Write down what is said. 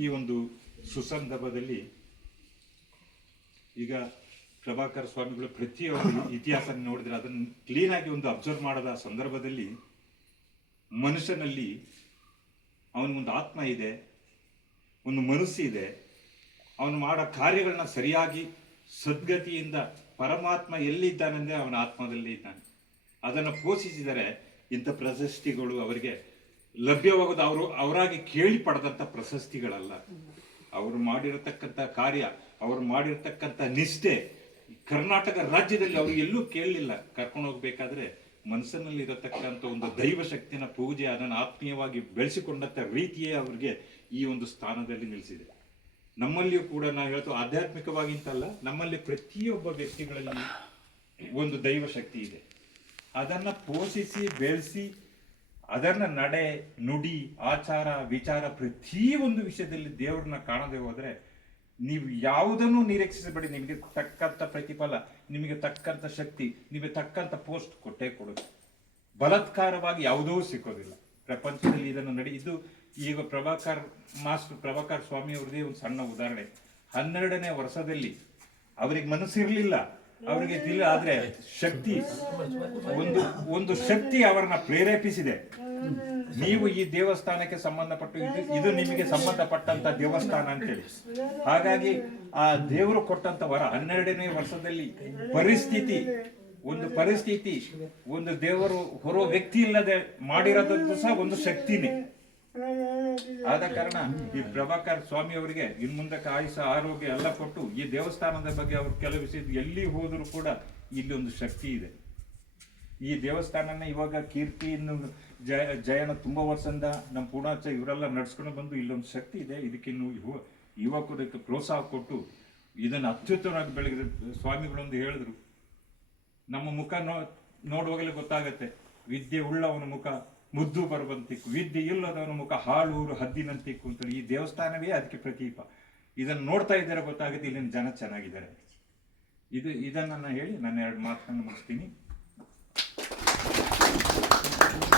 ಈ ಒಂದು ಸುಸಂದರ್ಭದಲ್ಲಿ ಈಗ ಪ್ರಭಾಕರ್ ಸ್ವಾಮಿಗಳು ಪ್ರತಿಯೊಂದು ಇತಿಹಾಸ ನೋಡಿದ್ರೆ ಅದನ್ನು ಕ್ಲೀನಾಗಿ ಒಂದು ಅಬ್ಸರ್ವ್ ಮಾಡದ ಸಂದರ್ಭದಲ್ಲಿ ಮನುಷ್ಯನಲ್ಲಿ ಅವನಿಗೊಂದು ಆತ್ಮ ಇದೆ, ಒಂದು ಮನಸ್ಸಿದೆ, ಅವನು ಮಾಡೋ ಕಾರ್ಯಗಳನ್ನ ಸರಿಯಾಗಿ ಸದ್ಗತಿಯಿಂದ ಪರಮಾತ್ಮ ಎಲ್ಲಿದ್ದಾನೆಂದರೆ ಅವನ ಆತ್ಮದಲ್ಲಿ ಇದ್ದಾನೆ. ಅದನ್ನು ಪೋಷಿಸಿದರೆ ಇಂಥ ಪ್ರಶಸ್ತಿಗಳು ಅವರಿಗೆ ಲಭ್ಯವಾಗೋದು ಅವರಾಗಿ ಕೇಳಿ ಪಡೆದಂಥ ಪ್ರಶಸ್ತಿಗಳಲ್ಲ. ಅವರು ಮಾಡಿರತಕ್ಕಂಥ ಕಾರ್ಯ, ಅವರು ಮಾಡಿರ್ತಕ್ಕಂಥ ನಿಷ್ಠೆ ಕರ್ನಾಟಕ ರಾಜ್ಯದಲ್ಲಿ ಅವರು ಎಲ್ಲೂ ಕೇಳಲಿಲ್ಲ. ಕರ್ಕೊಂಡು ಹೋಗ್ಬೇಕಾದ್ರೆ ಮನಸ್ಸಿನಲ್ಲಿ ಇರತಕ್ಕಂಥ ಒಂದು ದೈವ ಶಕ್ತಿನ ಪೂಜೆ, ಅದನ್ನು ಆತ್ಮೀಯವಾಗಿ ಬೆಳೆಸಿಕೊಂಡಂಥ ರೀತಿಯೇ ಅವರಿಗೆ ಈ ಒಂದು ಸ್ಥಾನದಲ್ಲಿ ನಿಲ್ಲಿಸಿದೆ. ನಮ್ಮಲ್ಲಿಯೂ ಕೂಡ ನಾವು ಹೇಳ್ತೇವೆ, ಆಧ್ಯಾತ್ಮಿಕವಾಗಿ ಅಂತಲ್ಲ, ನಮ್ಮಲ್ಲಿ ಪ್ರತಿಯೊಬ್ಬ ವ್ಯಕ್ತಿಗಳಲ್ಲಿ ಒಂದು ದೈವ ಶಕ್ತಿ ಇದೆ. ಅದನ್ನು ಪೋಷಿಸಿ ಬೆಳೆಸಿ ಅದನ್ನ ನಡೆ, ನುಡಿ, ಆಚಾರ, ವಿಚಾರ ಪ್ರತಿಯೊಂದು ವಿಷಯದಲ್ಲಿ ದೇವರನ್ನ ಕಾಣದೆ ಹೋದ್ರೆ ನೀವು ಯಾವುದನ್ನು ನಿರೀಕ್ಷಿಸಬೇಡಿ. ನಿಮಗೆ ತಕ್ಕಂಥ ಪ್ರತಿಫಲ, ನಿಮಗೆ ತಕ್ಕಂಥ ಶಕ್ತಿ, ನಿಮಗೆ ತಕ್ಕಂಥ ಪೋಸ್ಟ್ ಕೊಟ್ಟೇ ಕೊಡುತ್ತೆ. ಬಲಾತ್ಕಾರವಾಗಿ ಯಾವುದೂ ಸಿಕ್ಕೋದಿಲ್ಲ ಪ್ರಪಂಚದಲ್ಲಿ. ಇದನ್ನು ಇದು ಈಗ ಪ್ರಭಾಕರ್ ಸ್ವಾಮಿ ಅವ್ರದೇ ಒಂದು ಸಣ್ಣ ಉದಾಹರಣೆ. 12ನೇ ವರ್ಷದಲ್ಲಿ ಅವರಿಗೆ ಮನಸ್ಸಿರಲಿಲ್ಲ, ಅವರಿಗೆ ತಿಳಿ, ಆದ್ರೆ ಶಕ್ತಿ, ಒಂದು ಶಕ್ತಿ ಅವರನ್ನ ಪ್ರೇರೇಪಿಸಿದೆ. ನೀವು ಈ ದೇವಸ್ಥಾನಕ್ಕೆ ಸಂಬಂಧಪಟ್ಟು ಇದು ನಿಮಗೆ ಸಂಬಂಧಪಟ್ಟಂತ ದೇವಸ್ಥಾನ ಅಂತೇಳಿ. ಹಾಗಾಗಿ ಆ ದೇವರು ಕೊಟ್ಟಂತ ವರ 12ನೇ ವರ್ಷದಲ್ಲಿ ಪರಿಸ್ಥಿತಿ ಒಂದು ದೇವರು ಹೊರೋ ವ್ಯಕ್ತಿ ಇಲ್ಲದೆ ಮಾಡಿರೋದು ಸಹ ಒಂದು ಶಕ್ತಿನೇ. ಆದ ಕಾರಣ ಈ ಪ್ರಭಾಕರ್ ಸ್ವಾಮಿ ಅವರಿಗೆ ಇನ್ ಮುಂದಕ್ಕೆ ಆಯುಷ, ಆರೋಗ್ಯ ಎಲ್ಲ ಕೊಟ್ಟು ಈ ದೇವಸ್ಥಾನದ ಬಗ್ಗೆ ಅವ್ರು ಕೆಲವು ವಿಷಯ ಎಲ್ಲಿ ಹೋದರೂ ಕೂಡ ಇಲ್ಲಿ ಒಂದು ಶಕ್ತಿ ಇದೆ. ಈ ದೇವಸ್ಥಾನನ ಇವಾಗ ಕೀರ್ತಿ ಜಯನ ತುಂಬಾ ವರ್ಷದಿಂದ ನಮ್ಮ ಪೂರ್ಣಾಚ ಇವರೆಲ್ಲ ನಡ್ಸ್ಕೊಂಡು ಬಂದು ಇಲ್ಲೊಂದು ಶಕ್ತಿ ಇದೆ, ಇದಕ್ಕಿನ್ನು ಯುವಕರಿಗೆ ಪ್ರೋತ್ಸಾಹ ಕೊಟ್ಟು ಇದನ್ನು ಅತ್ಯುತ್ತಮವಾಗಿ ಬೆಳಗಿದ ಸ್ವಾಮಿಗಳೊಂದು ಹೇಳಿದ್ರು. ನಮ್ಮ ಮುಖ ನೋಡುವಾಗಲೇ ಗೊತ್ತಾಗತ್ತೆ, ವಿದ್ಯೆ ಉಳ್ಳವನ ಮುಖ ಮುದ್ದು ಬರುವಂತಿಕ್ಕು, ವಿದ್ಯೆ ಇಲ್ಲದವನ ಮುಖ ಹಾಳೂರು ಹದ್ದಿನಂತಿಕ್ಕು ಅಂತೇಳಿ ಈ ದೇವಸ್ಥಾನವೇ ಅದಕ್ಕೆ ಪ್ರತೀಪ. ಇದನ್ನು ನೋಡ್ತಾ ಇದ್ದಾರೆ ಗೊತ್ತಾಗುತ್ತೆ ಇಲ್ಲಿನ ಜನ ಚೆನ್ನಾಗಿದ್ದಾರೆ. ಇದನ್ನ ಹೇಳಿ ನನ್ನ 2 ಮಾತನ್ನು ಮುಗಿಸ್ತೀನಿ.